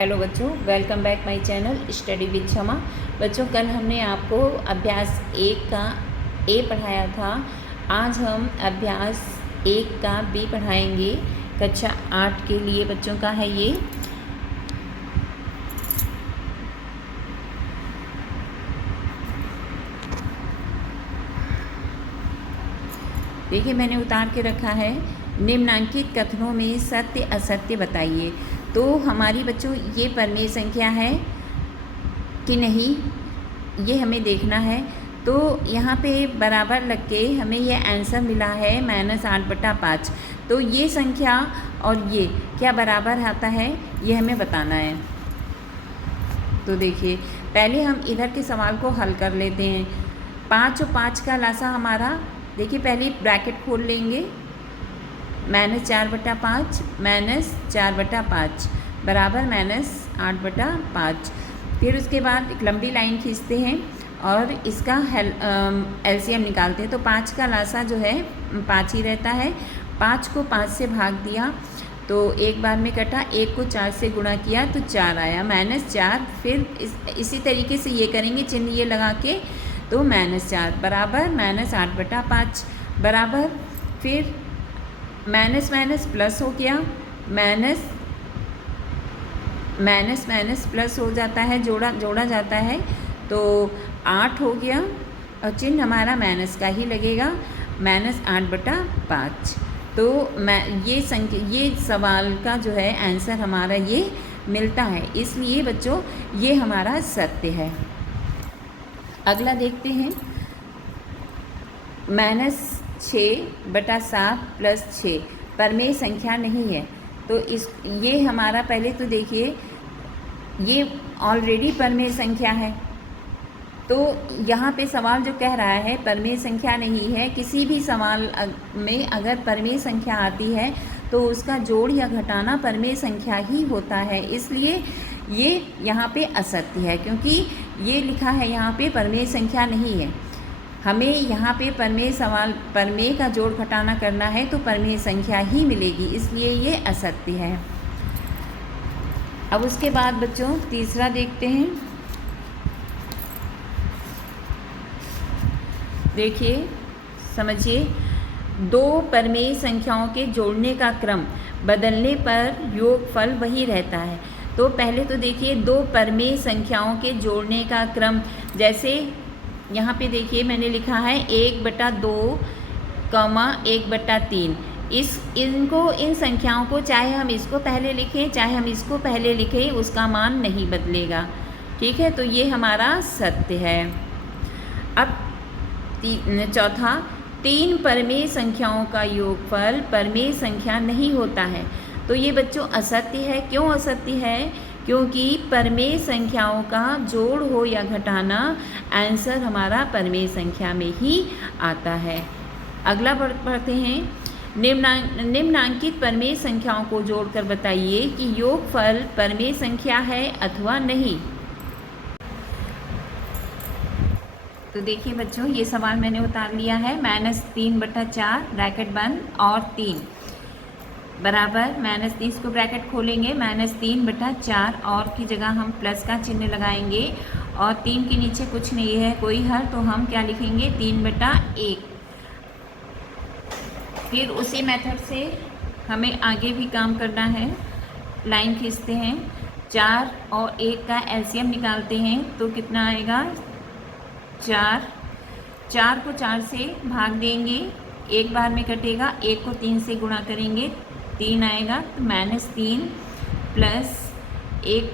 Hello बच्चों, welcome back my channel study with क्षमा। बच्चों, कल हमने आपको अभ्यास 1 का ए पढ़ाया था। आज हम अभ्यास 1 का बी पढ़ाएंगे। कक्षा 8 के लिए बच्चों का है ये। देखिए, मैंने उतार के रखा है, निम्नांकित कथनों में सत्य असत्य बताइए। तो हमारी बच्चों ये परिमेय संख्या है कि नहीं, ये हमें देखना है। तो यहाँ पे बराबर लग के हमें ये आंसर मिला है -8/5। तो ये संख्या और ये क्या बराबर आता है, ये हमें बताना है। तो देखिए, पहले हम इधर के सवाल को हल कर लेते हैं। 5 और 5 का लासा हमारा, देखिए पहले ब्रैकेट खोल लेंगे, -4/5 -4/5 बराबर -8/5। फिर उसके बाद एक लंबी लाइन खींचते हैं और इसका एलसीएम निकालते हैं। तो 5 का लासा जो है 5 ही रहता है। 5 को 5 से भाग दिया तो एक बार में कटा, 1 को 4 से गुणा किया तो 4 आया, -4। फिर इसी तरीके से ये करेंगे, चिन्ह ये लगा के, तो -4 बराबर -8/5 बराबर। फिर माइनस माइनस प्लस हो गया, माइनस प्लस हो जाता है, जोड़ा जाता है, तो 8 हो गया और चिन्ह हमारा माइनस का ही लगेगा, -8/5। तो ये सवाल का जो है आंसर हमारा ये मिलता है, इसलिए बच्चों ये हमारा सत्य है। अगला देखते हैं, -6/7 + 6 परिमेय संख्या नहीं है। तो ये हमारा, पहले तो देखिए ये ऑलरेडी परिमेय संख्या है। तो यहाँ पे सवाल जो कह रहा है परिमेय संख्या नहीं है, किसी भी सवाल में अगर परिमेय संख्या आती है तो उसका जोड़ या घटाना परिमेय संख्या ही होता है, इसलिए ये यहाँ पे असत्य है, क्योंकि ये लिखा है यहाँ पे परिमेय संख्या नहीं है। हमें यहाँ पे परिमेय का जोड़ घटाना करना है तो परिमेय संख्या ही मिलेगी, इसलिए ये असत्य है। अब उसके बाद बच्चों तीसरा देखते हैं। देखिए, समझिए, 2 परिमेय संख्याओं के जोड़ने का क्रम बदलने पर योगफल वही रहता है। तो पहले तो देखिए 2 परिमेय संख्याओं के जोड़ने का क्रम, जैसे यहाँ पे देखिए मैंने लिखा है 1/2, 1/3। इन संख्याओं को चाहे हम इसको पहले लिखें चाहे हम इसको पहले लिखें, उसका मान नहीं बदलेगा। ठीक है, तो ये हमारा सत्य है। अब चौथा, 3 परिमेय संख्याओं का योगफल परिमेय संख्या नहीं होता है। तो ये बच्चों असत्य है। क्यों असत्य है? क्योंकि परिमेय संख्याओं का जोड़ हो या घटाना आंसर हमारा परिमेय संख्या में ही आता है। अगला पढ़ते हैं, निम्नांकित परिमेय संख्याओं को जोड़कर बताइए कि योगफल परिमेय संख्या है अथवा नहीं। तो देखिए बच्चों, ये सवाल मैंने उतार लिया है, -3/4 ब्रैकेट बंद और 3 बराबर -3 को ब्रैकेट खोलेंगे, -3/4 और की जगह हम प्लस का चिन्ह लगाएंगे और 3 के नीचे कुछ नहीं है कोई हर, तो हम क्या लिखेंगे 3/1। फिर उसी मेथड से हमें आगे भी काम करना है। लाइन खींचते हैं, 4 और 1 का एलसीएम निकालते हैं तो कितना आएगा 4 को 4 से भाग देंगे, एक बार में कटेगा, 1 को 3 से गुणा करेंगे 3 आएगा, तो -3 प्लस 1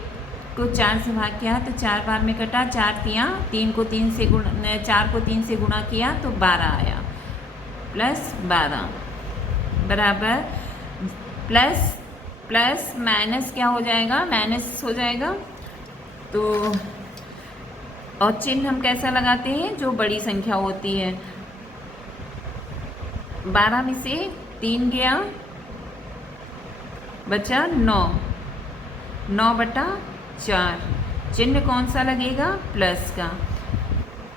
को 4 से भाग किया तो 4 बार में कटा, 4 तियाँ, 4 को 3 से गुणा किया तो 12 आया, +12 बराबर प्लस माइनस क्या हो जाएगा, माइनस हो जाएगा। तो और चिन्ह हम कैसा लगाते हैं, जो बड़ी संख्या होती है। 12 में से 3 गया, बचा 9/4। चिन्ह कौन सा लगेगा, प्लस का।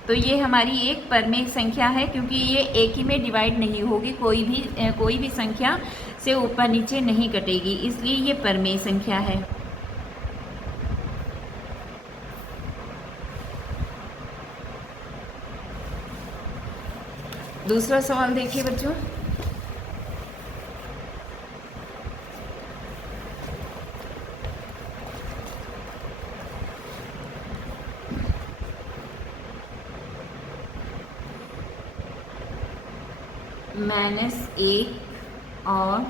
तो ये हमारी एक परिमेय संख्या है, क्योंकि ये एक ही में डिवाइड नहीं होगी, कोई भी संख्या से ऊपर नीचे नहीं कटेगी, इसलिए ये परिमेय संख्या है। दूसरा सवाल देखिए बच्चों। -1 और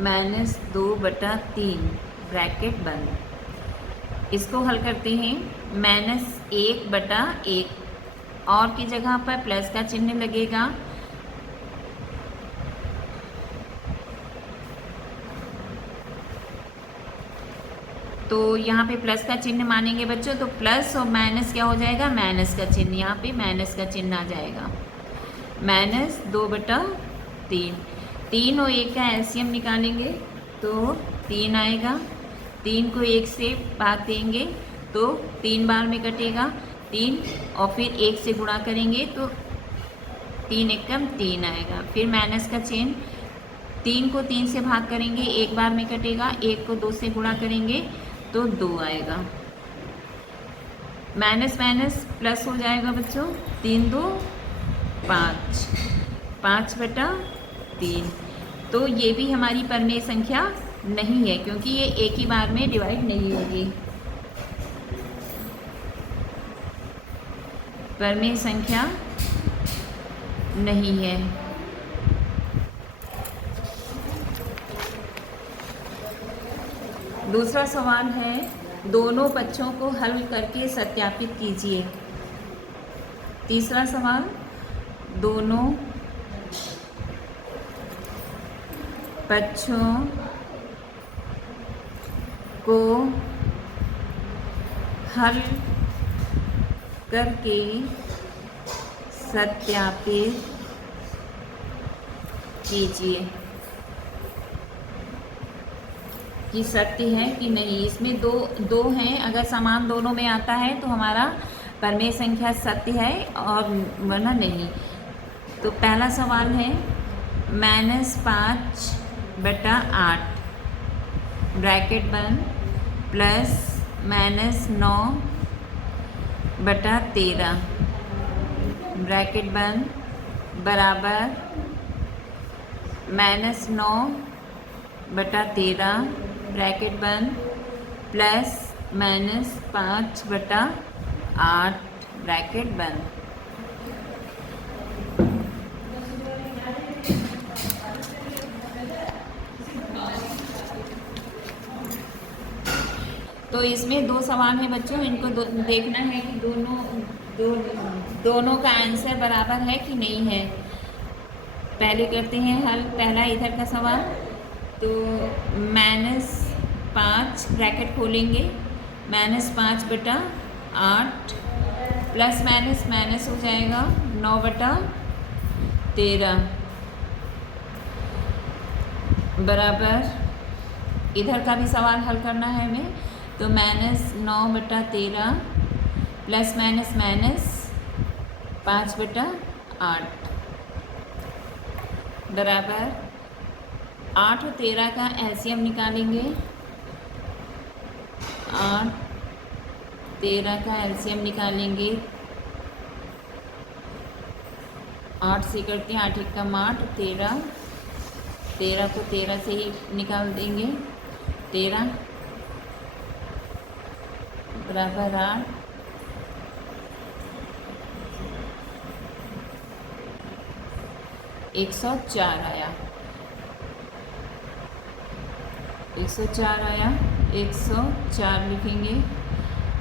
-2/3 ब्रैकेट बंद। इसको हल करते हैं। -1/1 और की जगह पर प्लस का चिन्ह लगेगा, तो यहाँ पे प्लस का चिन्ह मानेंगे बच्चों, तो प्लस और माइनस क्या हो जाएगा, माइनस का चिन्ह, यहाँ पे माइनस का चिन्ह आ जाएगा। -2/3, 3 और 1 का एलसीएम निकालेंगे तो 3 आएगा। 3 को 1 से भाग देंगे तो 3 बार में कटेगा 3, और फिर 1 से गुणा करेंगे तो 3 एकम 3 आएगा। फिर माइनस का चिन्ह, 3 को 3 से भाग करेंगे 1 बार में कटेगा, 1 को 2 से गुणा करेंगे तो 2 आएगा। माइनस माइनस प्लस हो जाएगा बच्चों, 3 2 5, 5/3। तो ये भी हमारी परिमेय संख्या नहीं है, क्योंकि ये एक ही बार में डिवाइड नहीं होगी। परिमेय संख्या नहीं है। दूसरा सवाल है, दोनों पक्षों को हल करके सत्यापित कीजिए। तीसरा सवाल, दोनों पक्षों को हल करके सत्यापित कीजिए कि सत्य है कि नहीं। इसमें दो हैं, अगर समान दोनों में आता है तो हमारा परिमेय संख्या सत्य है और वरना नहीं। तो पहला सवाल है -5/8 ब्रैकेट बंद प्लस -9/13 ब्रैकेट बंद बराबर -9/13 ब्रैकेट बंद प्लस -5/8 ब्रैकेट बंद। तो इसमें दो सवाल हैं बच्चों, इनको देखना है कि दोनों का आंसर बराबर है कि नहीं है। पहले करते हैं हल। पहला इधर का सवाल, तो -5 ब्रैकेट खोलेंगे, -5/8 प्लस माइनस माइनस हो जाएगा 9/13 बराबर, इधर का भी सवाल हल करना है हमें, तो -9/13 प्लस माइनस माइनस 5/8 बराबर 8 और 13 का एलसीएम निकालेंगे। 8 13 का एलसीएम निकालेंगे, 8 से करते हैं, 8 एकम 8, 13 को 13 से ही निकाल देंगे। 13 बराबर 8, 104 आया। 104 आया, 104 लिखेंगे।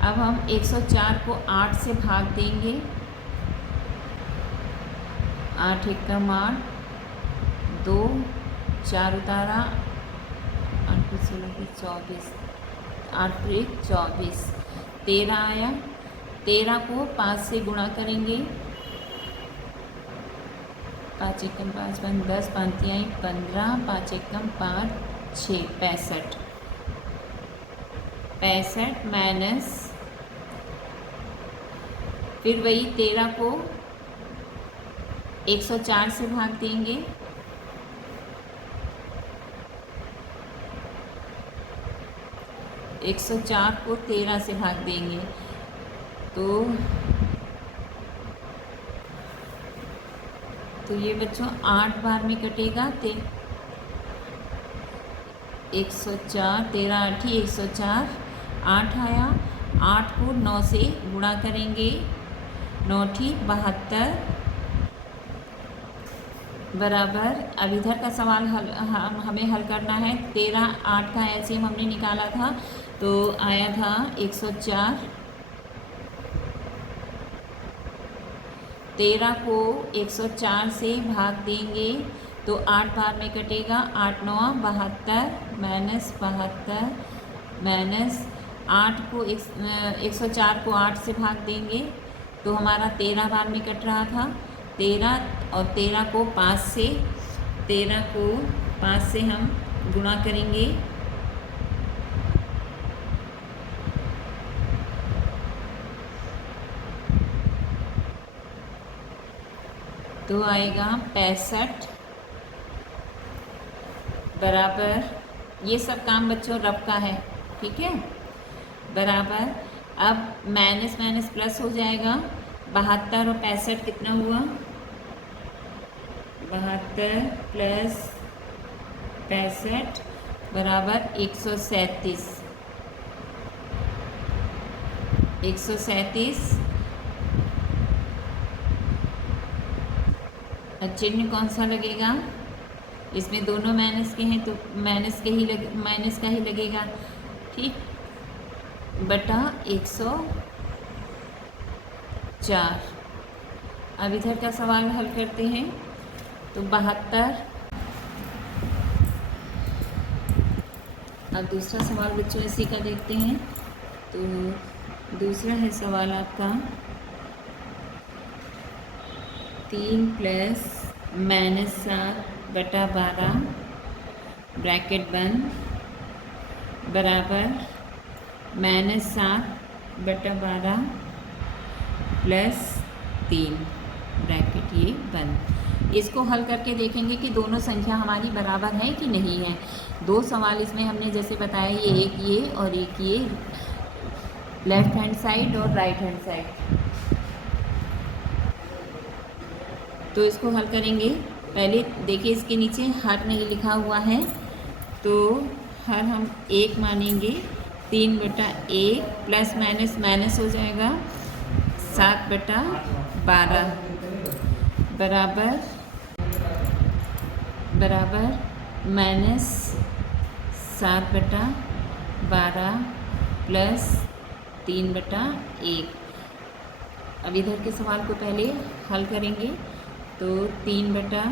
अब हम 104 को 8 से भाग देंगे, 8 एकम 8, 2 4 उतारा, 8 को 24, 8 को 1 24, 13 आया। 13 को 5 से गुणा करेंगे, 5 एकम 5 10, 5 तिहाई 15, 5 एकम 5 6 65 माइनस, फिर वही 13 को 104 से भाग देंगे, 104 को 13 से भाग देंगे तो तो ये बच्चों 8 बार में कटेगा। 104, 13 8 104, 8 आया। 8 को 9 से गुणा करेंगे, 9 72 बराबर। अब इधर का सवाल हमें हल करना है। 13 8 का एलसीएम हमने निकाला था तो आया था 104। 13 को 104 से भाग देंगे तो 8 बार में कटेगा। 8 9 72 माइनस 72 माइनस 8 को 104 को 8 से भाग देंगे तो हमारा 13 बार में कट रहा था। 13 और 13 को 5 से 13 को 5 से हम गुणा करेंगे तो आएगा 65 बराबर। ये सब काम बच्चों रफ का है, ठीक है, बराबर। अब माइनस माइनस प्लस हो जाएगा। 72 और 65 कितना हुआ? 72 प्लस 65 बराबर 137। 137 चिन्ह कौन सा लगेगा? इसमें दोनों माइनस के हैं तो माइनस का ही लगेगा, ठीक, बटा 104। अब इधर का सवाल हल करते हैं तो 72। अब दूसरा सवाल बच्चों इसी का देखते हैं। तो दूसरा है सवाल आपका 3 प्लस माइनस 7 बटा 12 ब्रैकेट बंद बराबर माइनस 7 बटा 12 प्लस 3 ब्रैकेट ये बंद। इसको हल करके देखेंगे कि दोनों संख्या हमारी बराबर है कि नहीं है। दो सवाल इसमें हमने जैसे बताया, ये एक ये और एक ये, लेफ्ट हैंड साइड और राइट हैंड साइड। तो इसको हल करेंगे। पहले देखिए इसके नीचे हर नहीं लिखा हुआ है तो हर हम 1 मानेंगे। 3 बटा 1 प्लस माइनस माइनस हो जाएगा 7 बटा 12 बराबर माइनस 7 बटा 12 प्लस 3 बटा 1। अब इधर के सवाल को पहले हल करेंगे तो 3 बटा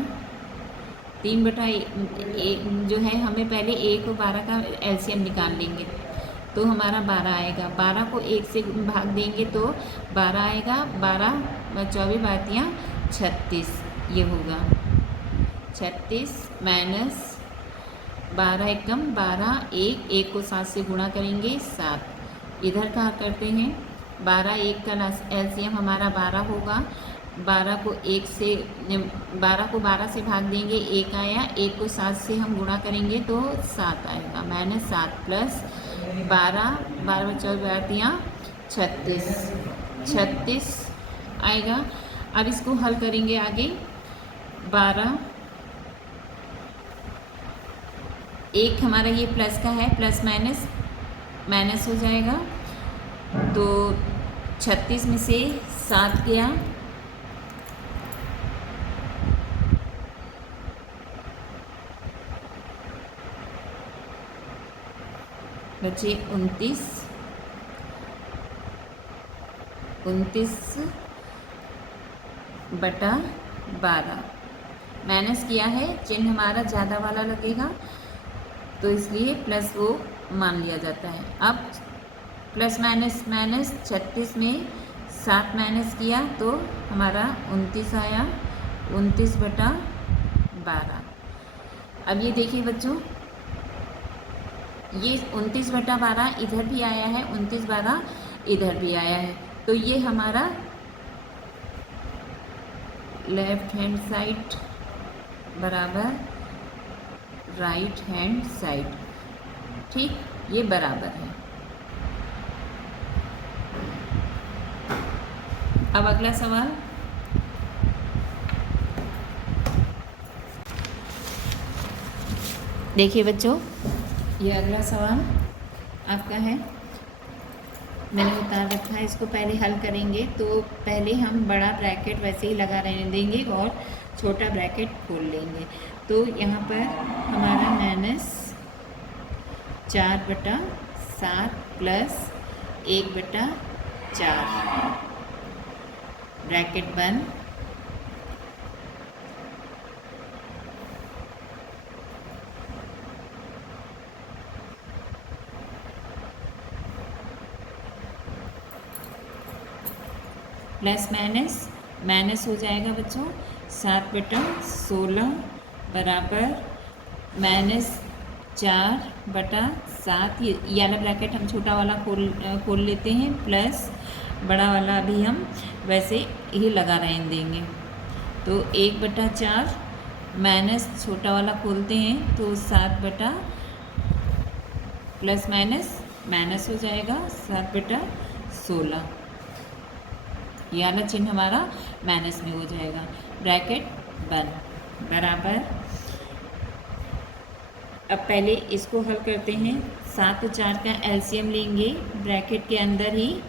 1 जो है, हमें पहले 1 और 12 का एलसीएम निकाल लेंगे तो हमारा 12 आएगा। 12 को 1 से भाग देंगे तो 12 आएगा। 12 24 बातियाँ 36 ये होगा। 36 माइनस 12 एकम 12, 1 को 7 से गुणा करेंगे 7। इधर का करते हैं। 12 1 का एलसीएम हमारा 12 होगा। 12 को 12 से भाग देंगे 1 आया। 1 को 7 से हम गुणा करेंगे तो 7 आएगा। माइनस 7 प्लस 12 24 36 आएगा। अब इसको हल करेंगे आगे। 12 1 हमारा ये प्लस का है, प्लस माइनस माइनस हो जाएगा तो 36 में से 7 गया, बचे 29 बटा 12। माइनस किया है, चिन्ह हमारा ज़्यादा वाला लगेगा तो इसलिए प्लस वो मान लिया जाता है। अब प्लस माइनस माइनस 36 में 7 माइनस किया तो हमारा 29 आया। 29 बटा 12। अब ये देखिए बच्चों, ये 29 बटा 12 इधर भी आया है, 29 12 इधर भी आया है तो ये हमारा लेफ्ट हैंड साइड बराबर राइट हैंड साइड, ठीक, ये बराबर है। अब अगला सवाल देखिए बच्चों, ये अगला सवाल आपका है, मैंने उतार रखा है, इसको पहले हल करेंगे। तो पहले हम बड़ा ब्रैकेट वैसे ही लगा रहने देंगे और छोटा ब्रैकेट खोल लेंगे। तो यहाँ पर हमारा -4/7 प्लस 1/4 ब्रैकेट बंद, प्लस माइनस हो जाएगा बच्चों 7/16 बराबर -4/7। ये वाला ब्रैकेट हम छोटा वाला खोल लेते हैं, प्लस बड़ा वाला अभी हम वैसे ही लगा रहने देंगे। तो 1/4 माइनस छोटा वाला खोलते हैं तो 7 प्लस माइनस हो जाएगा 7/16। ये वाला चिन्ह हमारा माइनस में हो जाएगा, ब्रैकेट बंद बराबर। अब पहले इसको हल करते हैं। 7 और 4 का एलसीएम लेंगे ब्रैकेट के अंदर ही।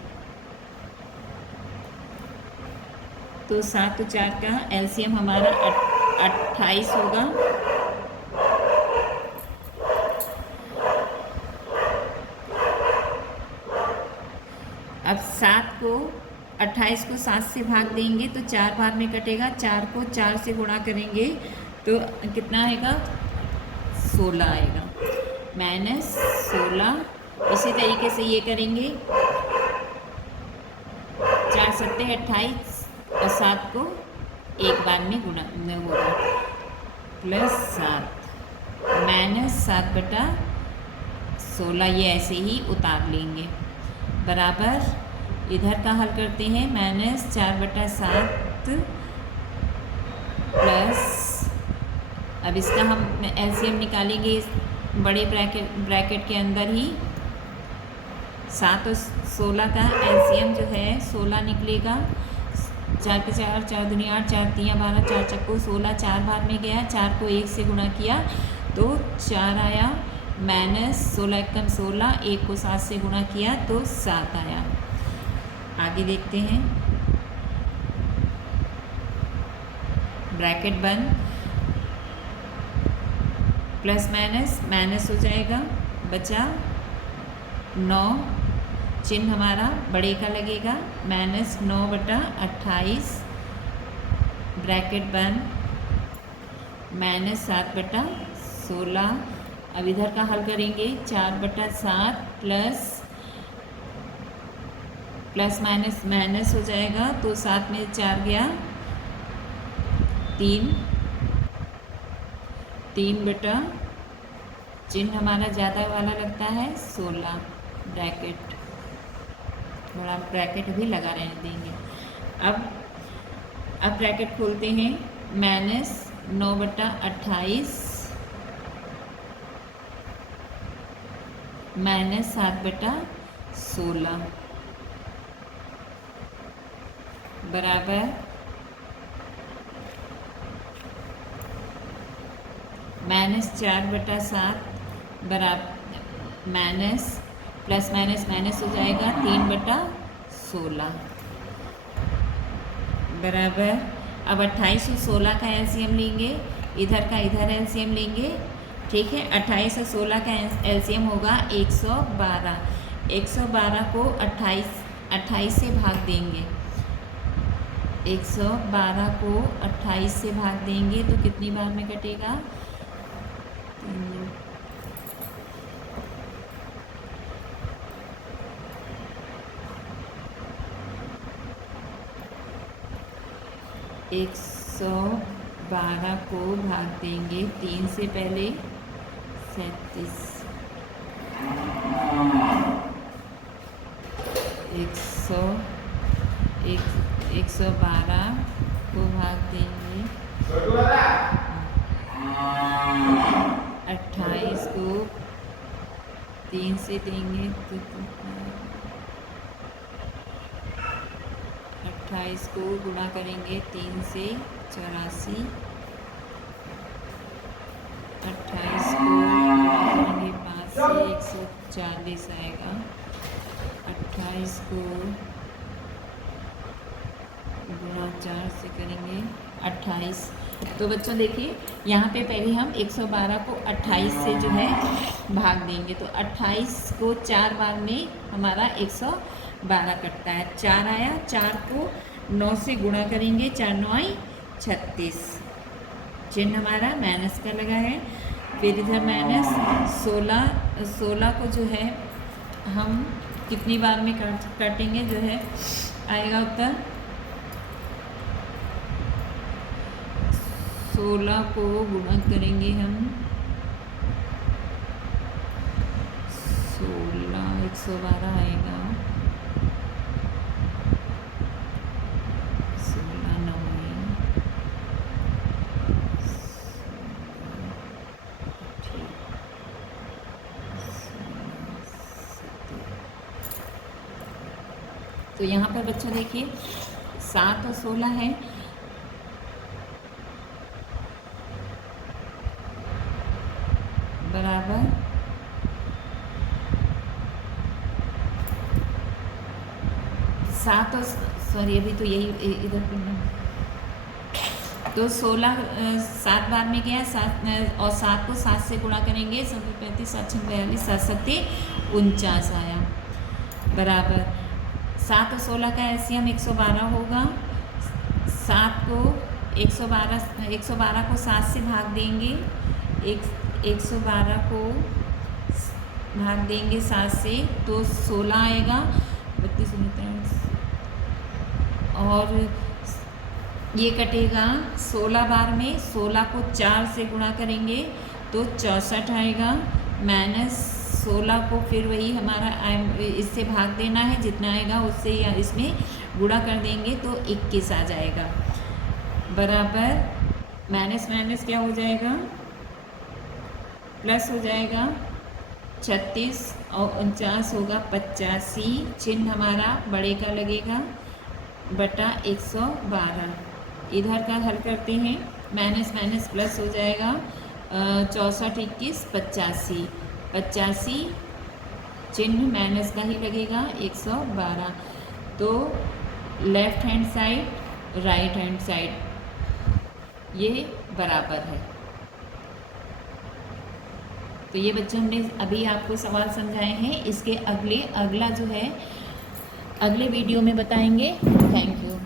तो 7 और 4 का एलसीएम हमारा 28 होगा। अब 28 को 7 से भाग देंगे तो 4 बार में कटेगा। 4 को 4 से गुणा करेंगे तो कितना आएगा, 16 आएगा, -16। इसी तरीके से ये करेंगे, 4 सत्ते 28 और 7 को एक बार में गुणा होगा, +7 -7/16। ये ऐसे ही उतार लेंगे बराबर। इधर का हल करते हैं, -4/7 प्लस, अब इसका हम एलसीएम निकालेंगे इस बड़े ब्रैकेट के अंदर ही। 7 और 16 का एलसीएम जो है 16 निकलेगा। 4 के 4, 4 दूनी 8, 4 3 12, 4 चक्को 16, 4 बार में गया। 4 को 1 से गुणा किया तो 4 आया, -16 एकम 16, 1 को 7 से गुणा किया तो 7 आया। आगे देखते हैं, ब्रैकेट बंद, प्लस माइनस हो जाएगा, बचा 9, चिन्ह हमारा बड़े का लगेगा, -9/28 ब्रैकेट बंद, -7/16। अब इधर का हल करेंगे, 4/7 प्लस माइनस हो जाएगा तो 7 में 4 गया, 3 चिन्ह हमारा ज़्यादा वाला लगता है 16 ब्रैकेट, बड़ा ब्रैकेट भी लगा रहने देंगे। अब ब्रैकेट खोलते हैं, -9/28 -7/16 बराबर -4/7 बराबर प्लस माइनस हो जाएगा 3/16 बराबर। अब 28 और 16 का एलसीएम लेंगे, इधर का इधर एलसीएम लेंगे, ठीक है। 28 और 16 का एलसीएम होगा 112। 112 को 28 से भाग देंगे, 112 को 28 से भाग देंगे तो कितनी बार में कटेगा, 112 को भाग देंगे 3 से पहले 37, 112 को भाग देंगे 28 को 3 से देंगे तो 28 को गुणा करेंगे 3 से 84, 28 को 140 आएगा। 28 को गुणा 4 से करेंगे 28। तो बच्चों देखिए यहाँ पे पहले हम 112 को 28 से जो है भाग देंगे। तो 28 को 4 बार में हमारा 112 कटता है। 4 आया, 4 को 9 से गुणा करेंगे, 4 9 36। चिन्ह हमारा माइनस का लगा है। फिर इधर माइनस 16 को जो है हम कितनी बार में काटेंगे, जो है आएगा उत्तर 16 को गुणा करेंगे हम 16 112 आएगा। 16 9 तो यहाँ पर बच्चों देखिए 7 और 16 है, बराबर 7 और सॉरी अभी तो यही इधर तो 16 7 बार में गया 7 और 7 को 7 से गुणा करेंगे 735 7 42 7 7 49 आया। बराबर 7 और 16 का एलसीएम 112 होगा। 7 को 112 को 7 से भाग देंगे, 112 को भाग देंगे 7 से तो 16 आएगा 32 और ये कटेगा 16 बार में। 16 को 4 से गुणा करेंगे तो 64 आएगा। माइनस 16 को फिर वही हमारा इससे भाग देना है, जितना आएगा उससे या इसमें गुणा कर देंगे तो 21 आ जाएगा। बराबर माइनस माइनस क्या हो जाएगा, प्लस हो जाएगा। 36 और 49 होगा 85। चिन्ह हमारा बड़े का लगेगा बटा 112। इधर का हल करते हैं, माइनस माइनस प्लस हो जाएगा। 64 21 85। 85 चिन्ह माइनस का ही लगेगा 112। तो left hand side right hand side ये बराबर है। तो ये बच्चों हमने अभी आपको सवाल समझाए हैं। इसके अगला जो है अगले वीडियो में बताएंगे। Thank you.